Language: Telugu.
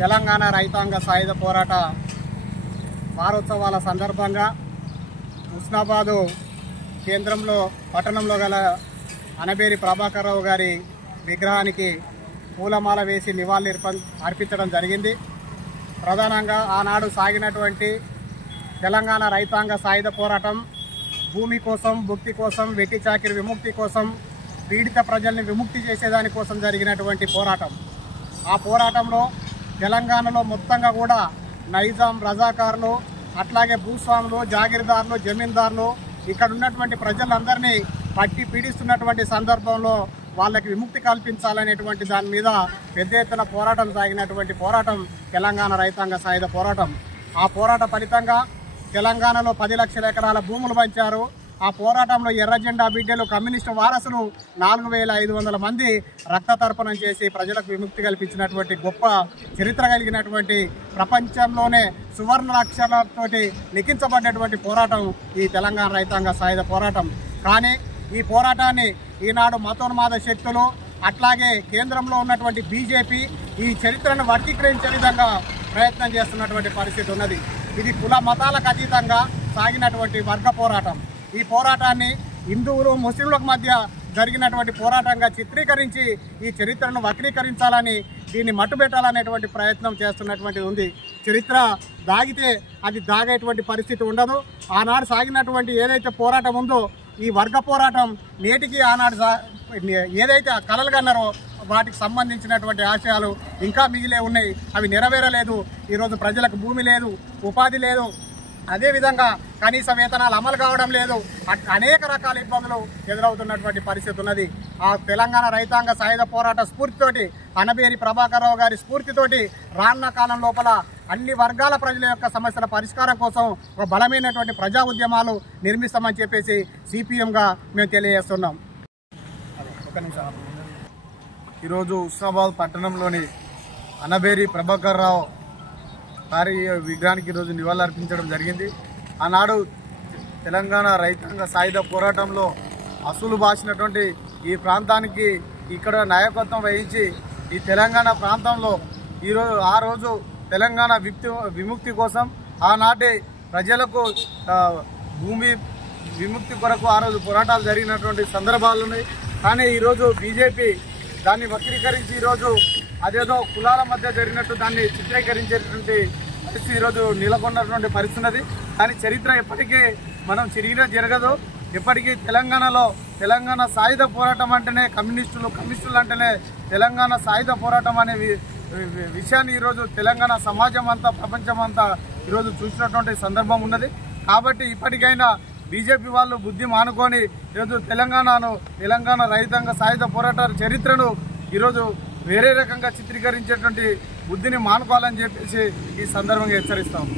తెలంగాణ రైతాంగ సాయుధ పోరాట వారోత్సవాల సందర్భంగా హుస్నాబాదు కేంద్రంలో పట్టణంలో గల అనబేరి ప్రభాకర్ రావు గారి విగ్రహానికి పూలమాల వేసి నివాళులు అర్పించడం జరిగింది. ప్రధానంగా ఆనాడు సాగినటువంటి తెలంగాణ రైతాంగ సాయుధ పోరాటం భూమి కోసం, భుక్తి కోసం, వెట్టి చాకిరి విముక్తి కోసం, పీడిత ప్రజల్ని విముక్తి చేసేదాని కోసం జరిగినటువంటి పోరాటం. ఆ పోరాటంలో తెలంగాణలో మొత్తంగా కూడా నైజాం, రజాకారులు, అట్లాగే భూస్వాములు, జాగీర్దారులు, జమీందారులు ఇక్కడ ఉన్నటువంటి ప్రజలందరినీ పట్టి పీడిస్తున్నటువంటి సందర్భంలో వాళ్ళకి విముక్తి కల్పించాలనేటువంటి దాని మీద పెద్ద ఎత్తున పోరాటం సాగినటువంటి పోరాటం తెలంగాణ రైతాంగ సాయుధ పోరాటం. ఆ పోరాట ఫలితంగా తెలంగాణలో 10 లక్షల ఎకరాల భూములు పంచారు. ఆ పోరాటంలో ఎర్ర జెండా బిడ్డలు, కమ్యూనిస్టు వారసులు 4500 మంది రక్తతర్పణం చేసి ప్రజలకు విముక్తి కల్పించినటువంటి గొప్ప చరిత్ర కలిగినటువంటి, ప్రపంచంలోనే సువర్ణ అక్షరాలతోటి లిఖించబడినటువంటి పోరాటం ఈ తెలంగాణ రైతాంగ సాయుధ పోరాటం. కానీ ఈ పోరాటాన్ని ఈనాడు మతోన్మాద శక్తులు, అట్లాగే కేంద్రంలో ఉన్నటువంటి బీజేపీ ఈ చరిత్రను వర్గీకరించే విధంగా ప్రయత్నం చేస్తున్నటువంటి పరిస్థితి ఉన్నది. ఇది కుల మతాలకు అతీతంగా సాగినటువంటి వర్గ పోరాటం. ఈ పోరాటాన్ని హిందువులు, ముస్లింలకు మధ్య జరిగినటువంటి పోరాటంగా చిత్రీకరించి ఈ చరిత్రను వక్రీకరించాలని, దీన్ని మట్టుబెట్టాలనేటువంటి ప్రయత్నం చేస్తున్నటువంటిది ఉంది. చరిత్ర దాగితే అది దాగేటువంటి పరిస్థితి ఉండదు. ఆనాడు సాగినటువంటి ఏదైతే పోరాటం ఉందో ఈ వర్గ పోరాటం నేటికి ఆనాడు ఏదైతే కలలు కన్నారో వాటికి సంబంధించినటువంటి ఆశయాలు ఇంకా మిగిలే ఉన్నాయి. అవి నెరవేరలేదు. ఈరోజు ప్రజలకు భూమి లేదు, ఉపాధి లేదు, అదేవిధంగా కనీస వేతనాలు అమలు కావడం లేదు. అనేక రకాల ఇబ్బందులు ఎదురవుతున్నటువంటి పరిస్థితి ఉన్నది. ఆ తెలంగాణ రైతాంగ సాయుధ పోరాట స్ఫూర్తితోటి, అనబేరి ప్రభాకర్ రావు గారి స్ఫూర్తితోటి రానున్న కాలం లోపల అన్ని వర్గాల ప్రజల యొక్క సమస్యల పరిష్కారం కోసం ఒక బలమైనటువంటి ప్రజా ఉద్యమాలు నిర్మిస్తామని చెప్పేసి సిపిఎంగా మేము తెలియజేస్తున్నాం. ఈరోజు హుస్నాబాద్ పట్టణంలోని అనబేరి ప్రభాకర్ రావు గారి విగ్రహానికి ఈరోజు నివాళులు అర్పించడం జరిగింది. ఆనాడు తెలంగాణ రైతాంగ సాయుధ పోరాటంలో అసలు బాసినటువంటి ఈ ప్రాంతానికి ఇక్కడ నాయకత్వం వహించి ఈ తెలంగాణ ప్రాంతంలో ఆ రోజు తెలంగాణ విముక్తి కోసం ఆనాటి ప్రజలకు భూమి విముక్తి కొరకు ఆ రోజు పోరాటాలు జరిగినటువంటి సందర్భాలు ఉన్నాయి. కానీ ఈరోజు బీజేపీ దాన్ని వక్రీకరించి ఈరోజు అదేదో కులాల మధ్య జరిగినట్టు దాన్ని చిత్రీకరించేటువంటి పరిస్థితి ఈరోజు నెలకొన్నటువంటి పరిస్థితి ఉన్నది. కానీ చరిత్ర ఎప్పటికీ మనం జరగదు. ఎప్పటికీ తెలంగాణలో తెలంగాణ సాయుధ పోరాటం అంటేనే కమ్యూనిస్టులు అంటేనే తెలంగాణ సాయుధ పోరాటం అనే విషయాన్ని ఈరోజు తెలంగాణ సమాజం అంతా, ప్రపంచం అంతా ఈరోజు చూసినటువంటి సందర్భం ఉన్నది. కాబట్టి ఇప్పటికైనా బీజేపీ వాళ్ళు బుద్ధి మానుకొని ఈరోజు తెలంగాణ రైతాంగ సాయుధ పోరాట చరిత్రను ఈరోజు వేరే రకంగా చిత్రీకరించేటువంటి బుద్ధిని మానుకోవాలని చెప్పేసి ఈ సందర్భంగా హెచ్చరిస్తాము.